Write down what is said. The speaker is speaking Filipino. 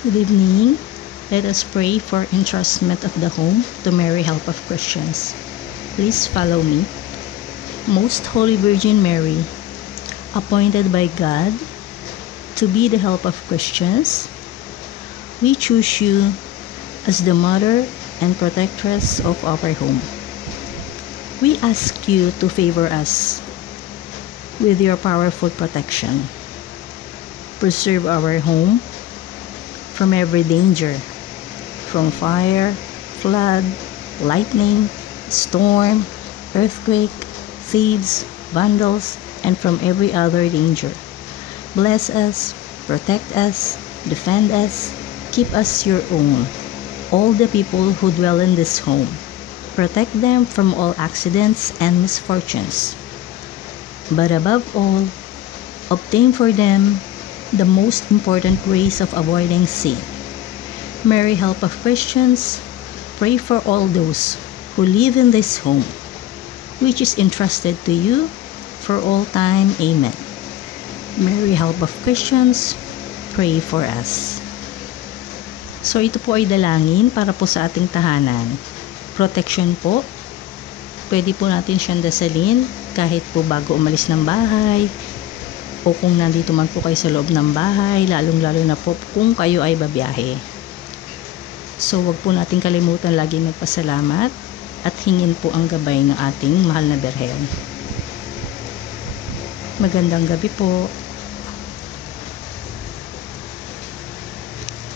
Good evening. Let us pray for entrustment of the home to Mary, help of Christians. Please follow me. Most Holy Virgin Mary, appointed by God to be the help of Christians, we choose you as the mother and protectress of our home. We ask you to favor us with your powerful protection. Preserve our home from every danger, from fire, flood, lightning, storm, earthquake, thieves, vandals, and from every other danger. Bless us, protect us, defend us, keep us your own, all the people who dwell in this home. Protect them from all accidents and misfortunes. But above all, obtain for them the most important grace of avoiding sin. Mary, help of Christians, pray for all those who live in this home, which is entrusted to you for all time. Amen. Mary, help of Christians, pray for us. So ito po ay dalangin para po sa ating tahanan. Protection po. Pwede po natin siyang dasalin kahit po bago umalis ng bahay o kung nandito man po kayo sa loob ng bahay, lalong-lalo na po kung kayo ay babiyahe. So wag po natin kalimutan lagi magpasalamat at hingin po ang gabay ng ating mahal na Birhen. Magandang gabi po.